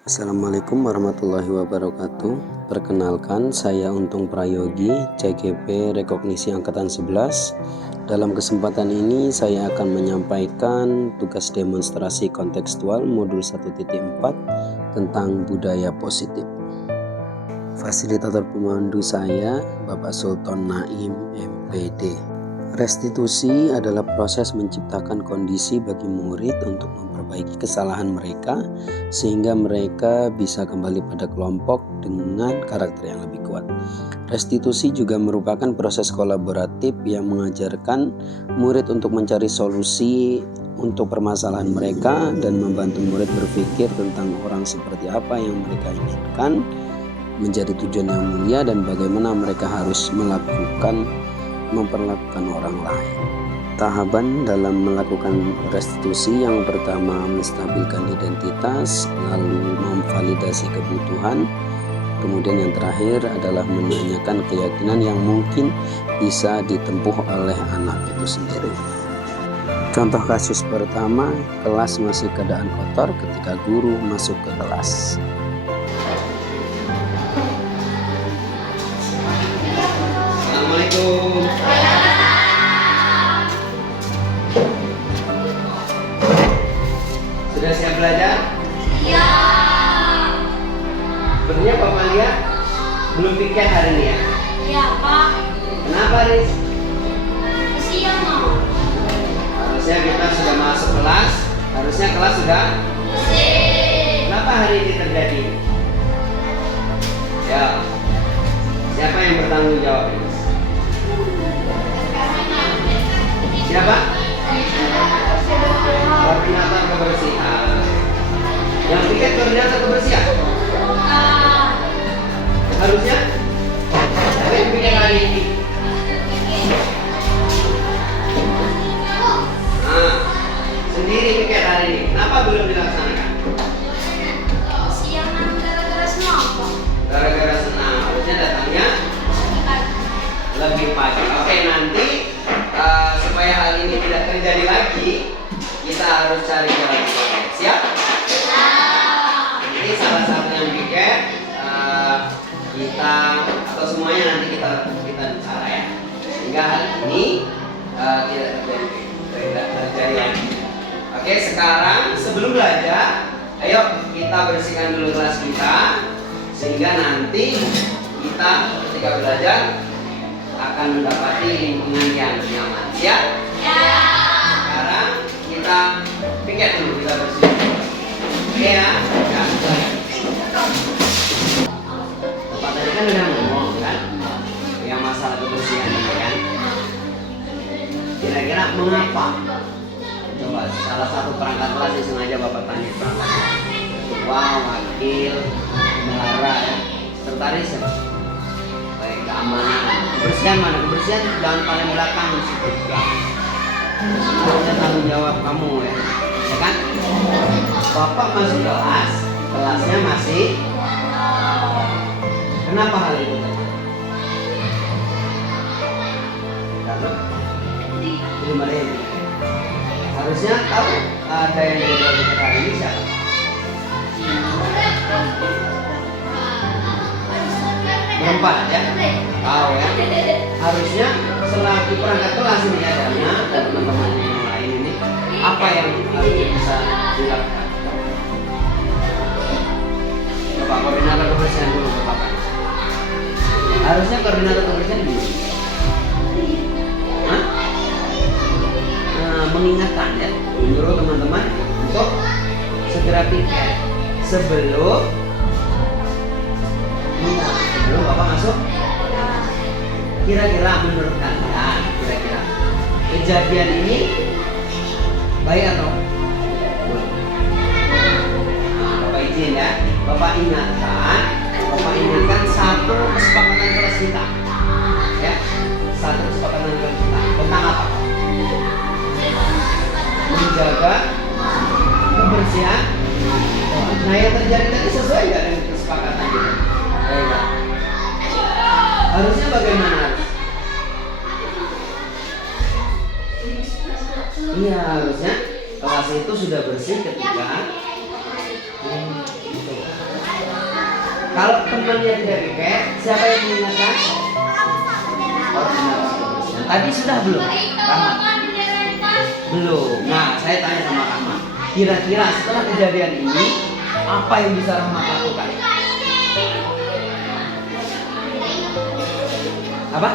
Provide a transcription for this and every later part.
Assalamualaikum warahmatullahi wabarakatuh. Perkenalkan, saya Untung Prayogi, CGP Rekognisi Angkatan 11. Dalam kesempatan ini saya akan menyampaikan tugas demonstrasi kontekstual modul 1.4 tentang budaya positif. Fasilitator pemandu saya Bapak Sultan Naim MPD. Restitusi adalah proses menciptakan kondisi bagi murid untuk memperbaiki kesalahan mereka sehingga mereka bisa kembali pada kelompok dengan karakter yang lebih kuat. Restitusi juga merupakan proses kolaboratif yang mengajarkan murid untuk mencari solusi untuk permasalahan mereka dan membantu murid berpikir tentang orang seperti apa yang mereka inginkan menjadi tujuan yang mulia dan bagaimana mereka harus memperlakukan orang lain. Tahapan dalam melakukan restitusi yang pertama menstabilkan identitas, lalu memvalidasi kebutuhan, kemudian yang terakhir adalah menanyakan keyakinan yang mungkin bisa ditempuh oleh anak itu sendiri. Contoh kasus pertama, kelas masih keadaan kotor ketika guru masuk ke kelas. Assalamualaikum. Sudah siap belajar? Iya. Sebenarnya Bapak lihat belum piket hari ini ya? Iya, Pak. Kenapa, Riz? Siang, Mama. Harusnya kita sudah masuk kelas. Harusnya kelas sudah. Kenapa hari ini terjadi? Ya. Siapa yang bertanggung jawab, Riz? Siapa? Koordinator kebersihan. Yang piket koordinator kebersihan? Harusnya? Tapi yang piket hari ini. Sendiri piket hari ini. Kenapa belum dilaksanakan? Siang gara-gara senang, Pak. Gara-gara senang. Harusnya datangnya lebih pagi. Oke, nanti supaya hal ini tidak terjadi lagi, kita harus cari jalan keluar. Siap? Ini salah satu yang piket kita atau semuanya nanti kita bicara ya. Sehingga hal ini tidak terjadi lagi. Oke, sekarang sebelum belajar, ayo kita bersihkan dulu kelas kita sehingga nanti kita ketika belajar akan mendapati lingkungan yang nyaman. Siap? Ya. Sekarang kita piket dulu, kita bersih. Oke ya? Ya. Bapak tadi kan udah ngomong kan, yang masalah kebersihan ini kan. Kira-kira mengapa? Coba salah satu perangkat kelas yang sengaja Bapak tanya perangkat. Wah, wakil, bendahara, ya. Sekretaris ya. Baik, keamanan. Kebersihan mana? Kebersihan jangan paling belakang di situ. Harusnya tanggung jawab kamu ya. Ya kan? Bapak masuk kelas, kelasnya masih. Kenapa hal itu? Karena belum ada yang harusnya tahu ada yang jadi hari ini siapa? Berempat ya? Tahu ya? Harusnya selaku perangkat kelas ini ya, Dana dan teman-teman yang lain ini, apa yang harus bisa dilakukan? Bapak koordinator kebersihan dulu Bapak. Harusnya koordinator kebersihan dulu. Hah? Mengingatkan ya, menyuruh teman-teman untuk segera piket sebelum Bapak masuk. Kira-kira menurut kalian, kira-kira kejadian ini baik atau buruk? Bapak izin ya, Bapak ingatkan satu kesepakatan kelas kita, ya, satu kesepakatan kelas kita tentang apa? Menjaga kebersihan. Nah, yang terjadi tadi sesuai nggak dengan kesepakatan kita? Baik. Harusnya bagaimana? Iya, harusnya kelas itu sudah bersih ketika gitu. Kalau temannya tidak kekeh, siapa yang mengingatkan? Tadi sudah belum? Rahmat? Belum. Nah, saya tanya sama Rahmat. Kira-kira setelah kejadian ini, apa yang bisa Rahmat lakukan? Apa?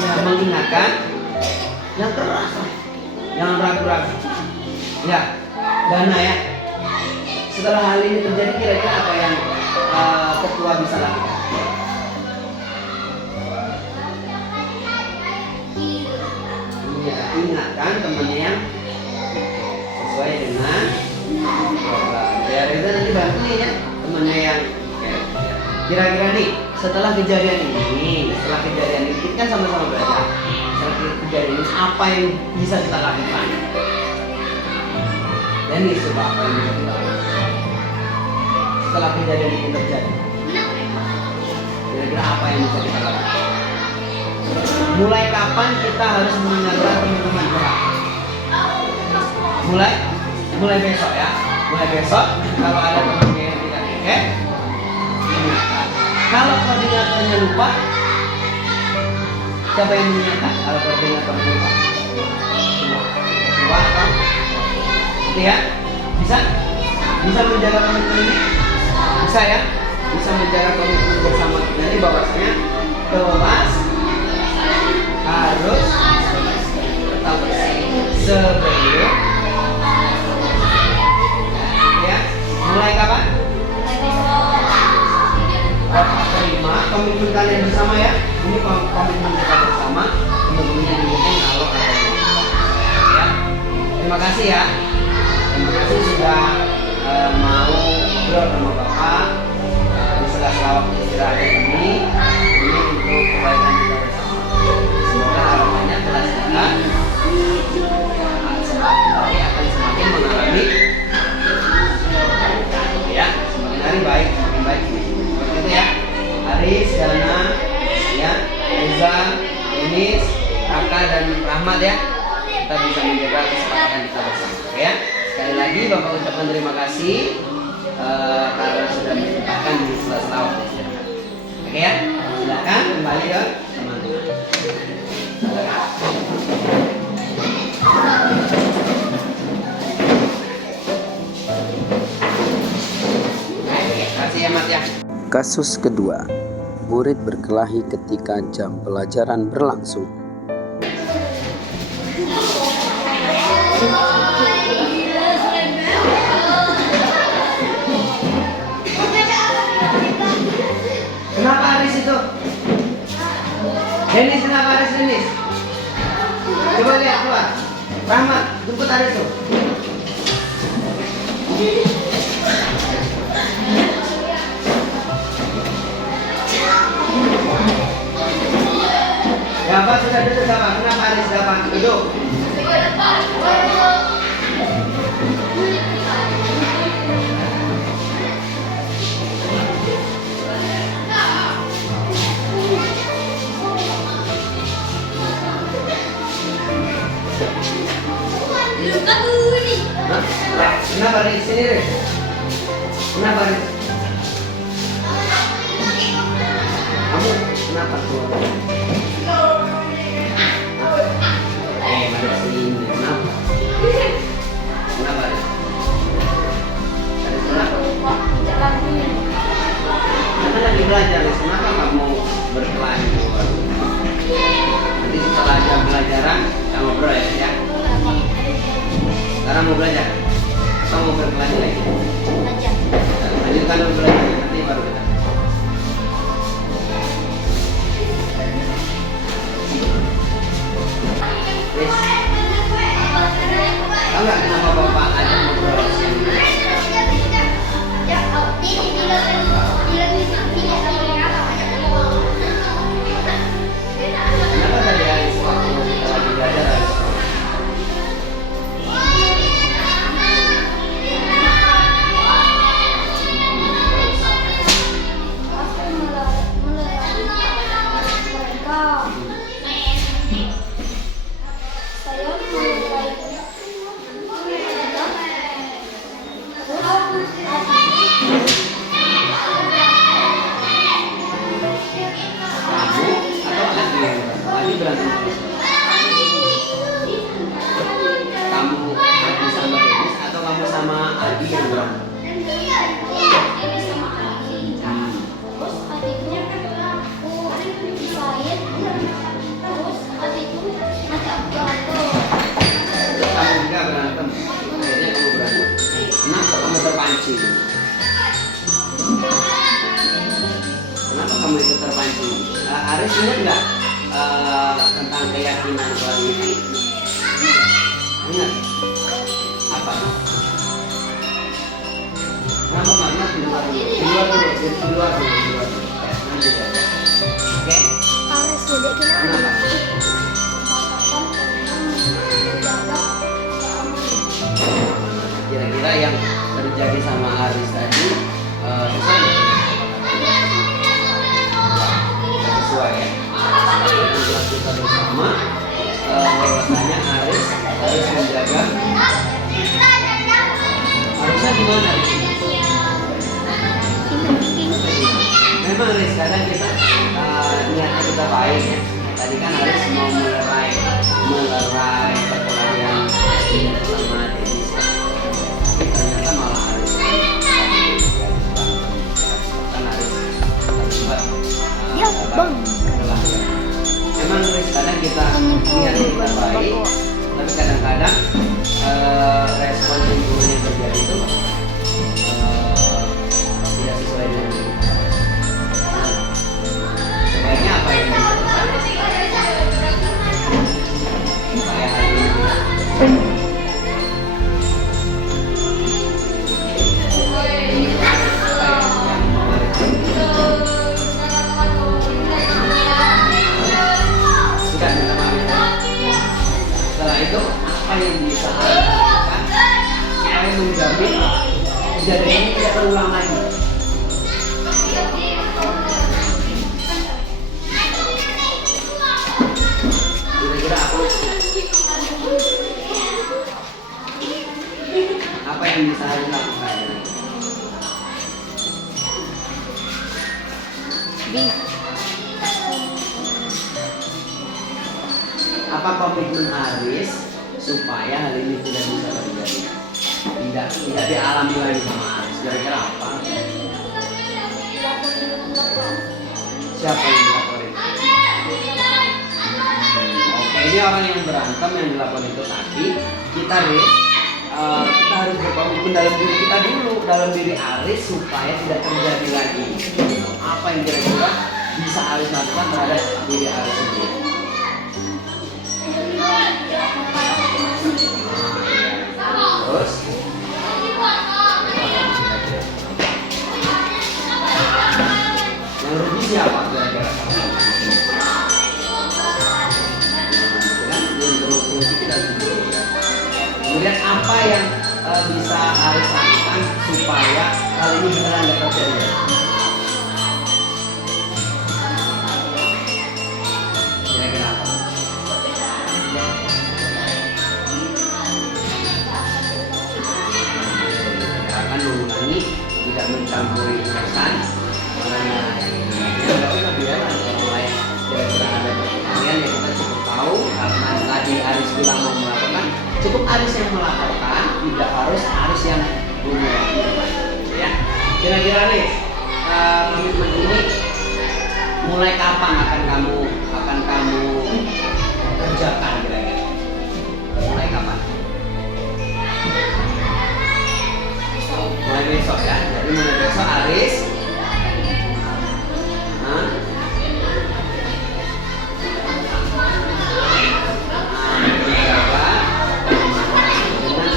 Ya, mengingatkan yang keras, jangan ragu-ragu. Ya, Dana ya. Setelah hal ini terjadi, kira-kira apa yang ketua bisa lakukan? Ya, ingatkan temannya yang sesuai dengan ya itu nanti bantuin ya temannya yang kira-kira nih setelah kejadian ini kita kan sama-sama belajar. Setelah kejadian ini apa yang bisa kita lakukan? Dan ini coba apa yang bisa kita lakukan setelah kejadian ini terjadi? Kira-kira apa yang bisa kita lakukan? Mulai kapan kita harus mengingatkan teman-teman kita? Mulai besok ya. Mulai besok kalau ada temannya yang tidak kekeh, ingatkan. Kalau koordinatornya lupa, siapa yang mengingatkan? Kalau koordinatornya lupa, atau gitu ya? Bisa menjaga komitmen ini? Bisa ya? Bisa menjaga komitmen bersama kita ini bahwasanya kelas harus tetap bersih sebelum ya. Mulai kapan? Terima komitmen kalian bersama ya. Ini komitmen kita bersama untuk menjadi kalau ada ya. Terima kasih ya. Terima kasih sudah mau ngobrol sama Bapak di sela-sela waktu istirahat ini untuk kebaikan kita bersama. Semoga harapannya kelas kita semakin hari akan semakin mengalami ya, semakin hari baik, semakin baik. Seperti itu ya. Aris, Dana, ya, Reza, Denis, Kakak dan Rahmat ya. Kita bisa menjaga kesepakatan kita bersama. Oke ya. Sekali lagi Bapak ucapkan terima kasih karena sudah menyempatkan di sela-sela waktu istirahat. Oke ya. Silakan kembali ke teman-teman. Kasih ya Mat ya. Kasus kedua, murid berkelahi ketika jam pelajaran berlangsung. Kenapa Aris itu? Denis, kenapa Aris Denis? Coba lihat keluar. Rahmat, jemput Aris tuh. Ya Pak, sudah duduk Bapak. Kenapa Aris dapat duduk? Hah? Kenapa Aris? Sini Aris. Kenapa Aris? Kamu kenapa keluar? Mana sini? Kenapa? Kenapa Aris? Aris kenapa? Karena lagi belajar Aris. Kenapa kamu berkelahi keluar? Nanti setelah jam pelajaran kita ngobrol ya. Sekarang mau belajar? Atau mau berkelahi lagi? Lanjutkan dulu belajar, nanti baru kita. berantem? Ini sama Ari. Terus adiknya aku pisahin. Terus adikku ngajak berantem. Terus kamu juga berantem. Akhirnya kamu berantem. Kenapa kamu terpancing? Kenapa kamu ikut terpancing? Aris ingat nggak tentang keyakinan Islam ini? Ingat? Apa? Kenapa Mama di luar dulu? Di luar dulu. Ya, nanti saja. Oke? Aris jadi Kenapa? Kira-kira yang terjadi sama Aris tadi sesuai nggak? Nggak sesuai ya. Yang jelas kita bersama bahwasanya Aris harus menjaga. Harusnya gimana di sini? Memang Aris kadang kita niatnya kita baik ya. Tadi kan Aris mau melerai perkelahian sama Denis. Tapi ternyata malah Aris kan Aris terlibat dalam perkelahian. Memang Aris kadang kita niatnya kita baik, tapi kadang-kadang respon lingkungan yang terjadi itu tidak sesuai dengan kita. Sebaiknya apa yang bisa supaya hal ini sudah minta maaf ya. Setelah itu apa yang bisa dilakukan supaya menjamin kejadian ini tidak terulang lagi? Kira-kira apa yang bisa dilakukan? Apa komitmen Aris supaya hal ini tidak bisa terjadi? Tidak dialami lagi sama Aris. Kira-kira apa? Siapa yang dilaporin? Oke, ini orang yang berantem yang dilaporin itu tadi. Kita harus berkomitmen dalam diri kita dulu, dalam diri Aris supaya tidak terjadi lagi. Apa yang kira-kira bisa Aris lakukan terhadap diri Aris sendiri? Terus yang rugi siapa kira-kira? Kemudian apa yang bisa Aris lakukan supaya hal ini beneran tidak terjadi? Kira-kira apa? Tidak akan mengulangi, tidak mencampuri urusan orang lain. Ya nggak usah biarkan orang lain kira-kira ada pertanyaan yang kita cukup tahu karena tadi Aris bilang mau melaporkan. Cukup Aris yang melaporkan, tidak harus Aris yang memulai, ya. Kira-kira nih, komitmen ini mulai kapan akan kamu kerjakan kira-kira? Mulai kapan? Mulai besok ya. Jadi mulai besok Aris.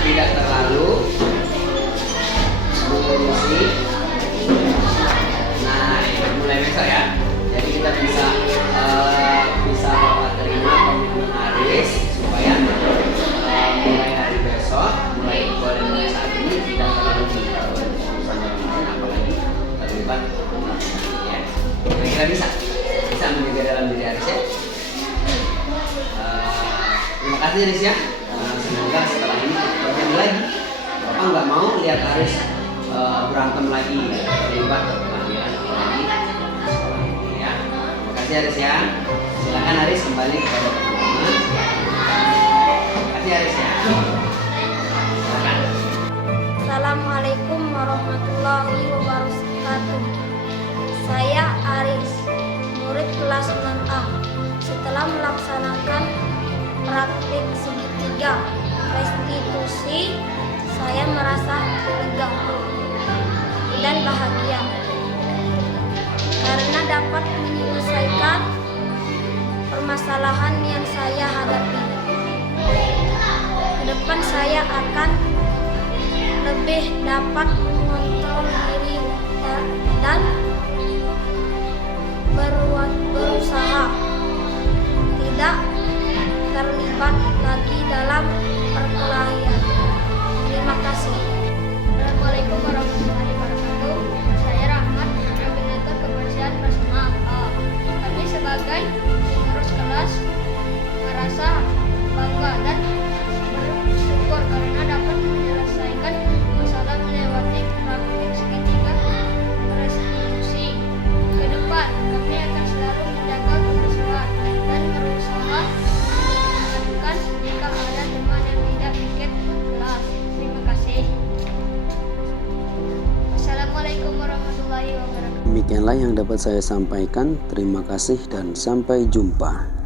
Tidak terlalu mengurusi. Nah, mulai besok ya. Jadi kita bisa Bapak terima komitmen Aris supaya mulai hari besok, mulai saat ini tidak terlalu berurusan orang lain, apalagi terlibat ya. Kira-kira bisa menjaga dalam diri Aris ya. Terima kasih Aris ya. Semoga setelah ini terjadi lagi. Bapak nggak mau lihat Aris berantem lagi, terlibat perkelahian apalagi sekolah ini ya. Terima kasih Aris ya. Silakan Aris kembali kepada teman-teman. Terima kasih Aris ya. Silakan. Assalamualaikum kelas 6A. Setelah melaksanakan praktik segitiga restitusi, saya merasa lega dan bahagia karena dapat menyelesaikan permasalahan yang saya hadapi. Ke depan saya akan lebih dapat mengontrol diri dan berusaha tidak terlibat lagi dalam perkelahian. Terima kasih. Assalamualaikum warahmatullahi wabarakatuh. Saya Rahmat, Koordinator Kebersihan kelas 6A. Kami sebagai pengurus kelas merasa bangga dan bersyukur karena dapat menyelesaikan masalah melewati praktik segitiga restitusi. Ke depan, kami akan selalu menjaga kebersihan dan berusaha mengingatkan jika ada teman yang tidak ikut kelas. Terima kasih. Assalamualaikum warahmatullahi wabarakatuh. Demikianlah yang dapat saya sampaikan. Terima kasih dan sampai jumpa.